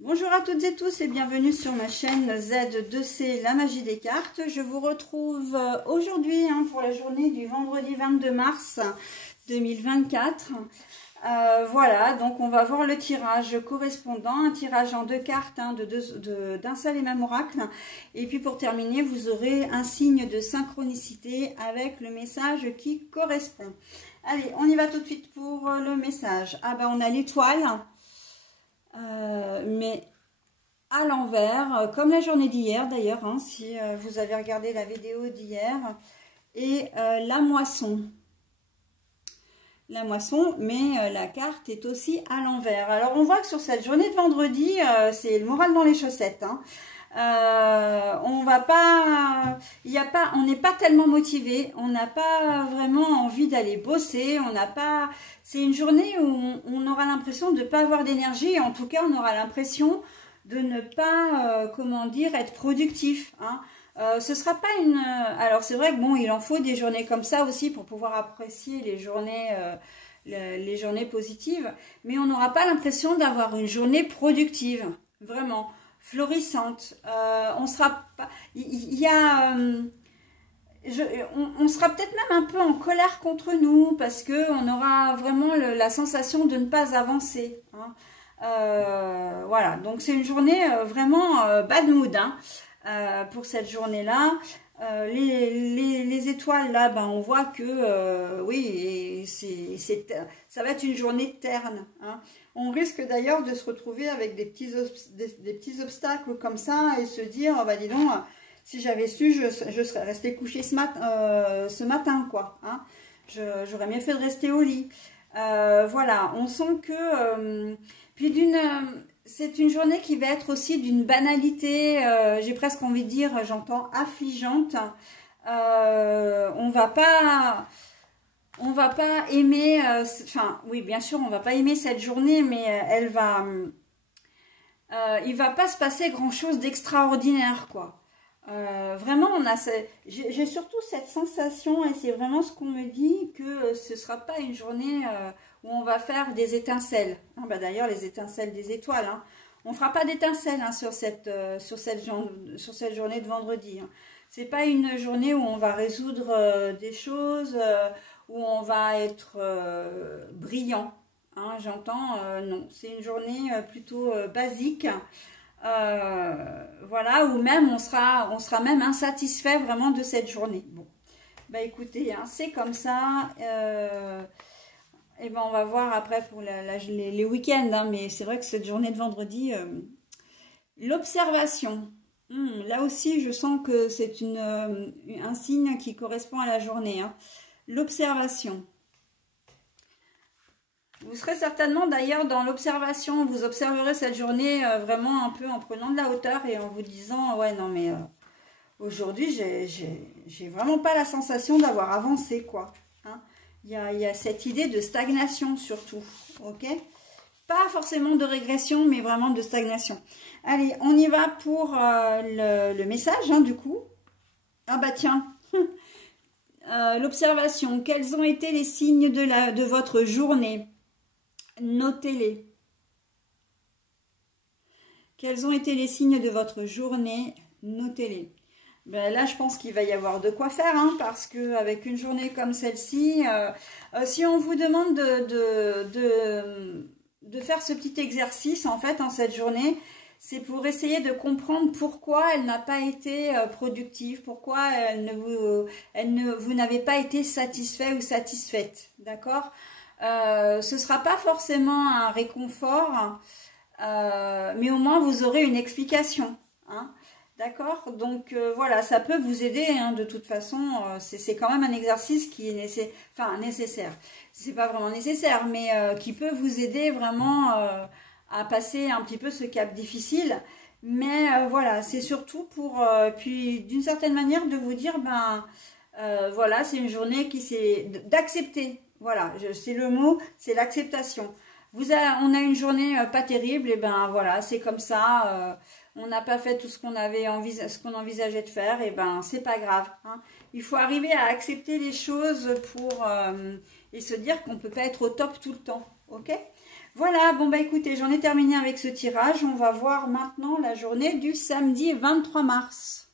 Bonjour à toutes et tous et bienvenue sur ma chaîne Z2C La Magie des Cartes. Je vous retrouve aujourd'hui pour la journée du vendredi 22 mars 2024. Voilà, donc on va voir le tirage correspondant, un tirage en deux cartes d'un seul et même oracle. Et puis pour terminer, vous aurez un signe de synchronicité avec le message qui correspond. Allez, on y va tout de suite pour le message. Ah ben on a l'étoile. Mais à l'envers, comme la journée d'hier d'ailleurs, si vous avez regardé la vidéo d'hier, et la moisson. La moisson, mais la carte est aussi à l'envers. Alors on voit que sur cette journée de vendredi, c'est le moral dans les chaussettes. On va pas, on n'est pas tellement motivé, on n'a pas vraiment envie d'aller bosser, on n'a pas. C'est une journée où on aura l'impression de ne pas avoir d'énergie. En tout cas, on aura l'impression de ne pas, comment dire, être productif. Ce sera pas une. Alors c'est vrai que bon, il en faut des journées comme ça aussi pour pouvoir apprécier les journées positives, mais on n'aura pas l'impression d'avoir une journée productive, vraiment florissante. On sera pas. On sera peut-être même un peu en colère contre nous parce que on aura vraiment la sensation de ne pas avancer. Voilà, donc c'est une journée vraiment bad mood pour cette journée-là. Les étoiles là, on voit que oui, ça va être une journée terne. On risque d'ailleurs de se retrouver avec des petits obstacles comme ça et se dire, oh, bah dis donc, si j'avais su, je serais restée couchée ce matin, quoi. J'aurais mieux fait de rester au lit. Voilà, on sent que c'est une journée qui va être aussi d'une banalité, j'ai presque envie de dire, j'entends affligeante. On va pas aimer, enfin oui bien sûr on va pas aimer cette journée, mais il va pas se passer grand chose d'extraordinaire quoi. Vraiment j'ai surtout cette sensation et c'est vraiment ce qu'on me dit que ce sera pas une journée où on va faire des étincelles. D'ailleurs les étincelles des étoiles. On fera pas d'étincelles sur cette journée de vendredi. C'est pas une journée où on va résoudre des choses, où on va être brillant. J'entends, non. C'est une journée plutôt basique. Voilà, ou même on sera même insatisfait vraiment de cette journée. Bon, écoutez, c'est comme ça. Et on va voir après pour les week-ends, mais c'est vrai que cette journée de vendredi, l'observation. Là aussi, je sens que c'est un signe qui correspond à la journée. L'observation. Vous serez certainement d'ailleurs dans l'observation. Vous observerez cette journée vraiment un peu en prenant de la hauteur et en vous disant, ouais, non, mais aujourd'hui, j'ai vraiment pas la sensation d'avoir avancé, quoi. Il y a cette idée de stagnation surtout, ok? Pas forcément de régression, mais vraiment de stagnation. Allez, on y va pour le message, du coup. Ah bah tiens, l'observation. Quels ont été les signes de votre journée? Notez-les. Quels ont été les signes de votre journée? Notez-les. Là, je pense qu'il va y avoir de quoi faire, parce qu'avec une journée comme celle-ci, si on vous demande de faire ce petit exercice, en fait, en cette journée, c'est pour essayer de comprendre pourquoi elle n'a pas été productive, pourquoi vous n'avez pas été satisfait ou satisfaite, d'accord? Ce ne sera pas forcément un réconfort, mais au moins vous aurez une explication, d'accord? Donc voilà, ça peut vous aider, de toute façon, c'est quand même un exercice qui est nécessaire. C'est pas vraiment nécessaire, mais qui peut vous aider vraiment à passer un petit peu ce cap difficile. Mais voilà, c'est surtout pour, puis d'une certaine manière, de vous dire, voilà, c'est une journée qui c'est d'accepter. Voilà, c'est le mot, c'est l'acceptation. On a une journée pas terrible, et voilà, c'est comme ça. On n'a pas fait tout ce qu'on envisageait de faire, et c'est pas grave. Il faut arriver à accepter les choses et se dire qu'on peut pas être au top tout le temps, ok? Voilà, bon bah écoutez, j'en ai terminé avec ce tirage. On va voir maintenant la journée du samedi 23 mars.